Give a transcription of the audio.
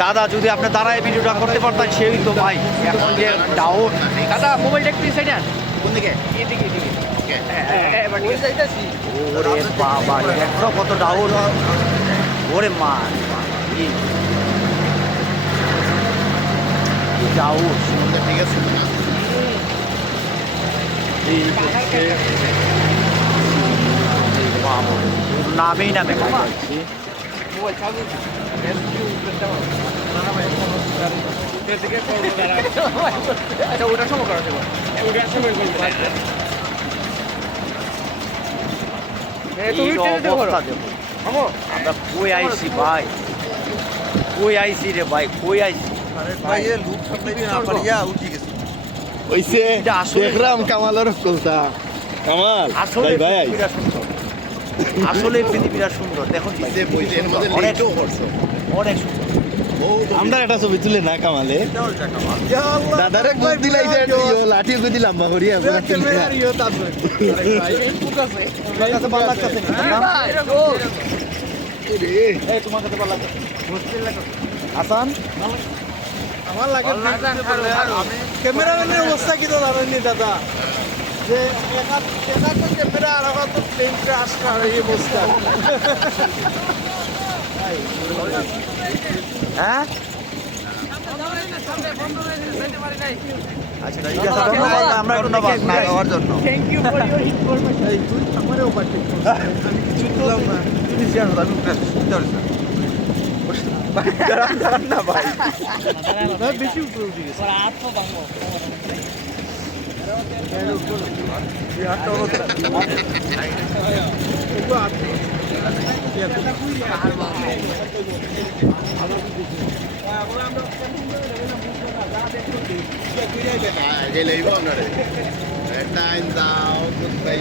দাদা যদি আপনি দাঁড়ায় ভিডিওটা করতে পারতেন সেই তো ভাই এখন যে ডাউন দাদা মোবাইলটা একটু সাইড আন কোন দিকে এদিকে এদিকে ওরে বাবা দেখো কত ডাউন ওরে মা ডাউন ঠিক আছে নামেই নামে মোবাইল চালু আচ্ছা ওটার সময় করা যাবে ওটার সময় করবো তুমি অবস্থা দেখো আমরা কই আইছি ভাই কই আইছি রে ভাই কই আইছি ভাই এ লুক সামলাইতে না পারিয়া উঠি গেছে ওইসে এটা আসলে দেখলাম কামালের কথা কামাল আসলে ভাই ভাই পৃথিবীটা সুন্দর আসলে পৃথিবীটা সুন্দর দেখুন ভাই, যে বইতে এর মধ্যে অনেক লেটও করছো অনেক সুন্দর আমরা একটা ছবি তুলে না কামালে দাদারে গোল দিলাইছে ইও লাঠি গো দিলাম মা হরিয়া তোমার কাছে ভালো লাগতেছে এই তোমার কাছে ভালো লাগতেছে হাসান আমার লাগে ক্যামেরাম্যানের অবস্থা কি তো জানেননি দাদা যে একা তো ক্যামেরা আর আমার তো প্লেন ক্রাশ করার এই অবস্থা হ্যাঁ আচ্ছা ঠিক আছে আমরা একটু না খাওয়ার জন্য thank you for your information এই তুই আমারও পাঠিয়ে আমি কিছু দিলাম না তুমি জানো আমি শুনতে পারছি না ভাই না বেশি উপরে উঠে গেছে আর আট তো ভাঙো একটু আপনি গেলেই আপনারে টাইম দাও কোথায়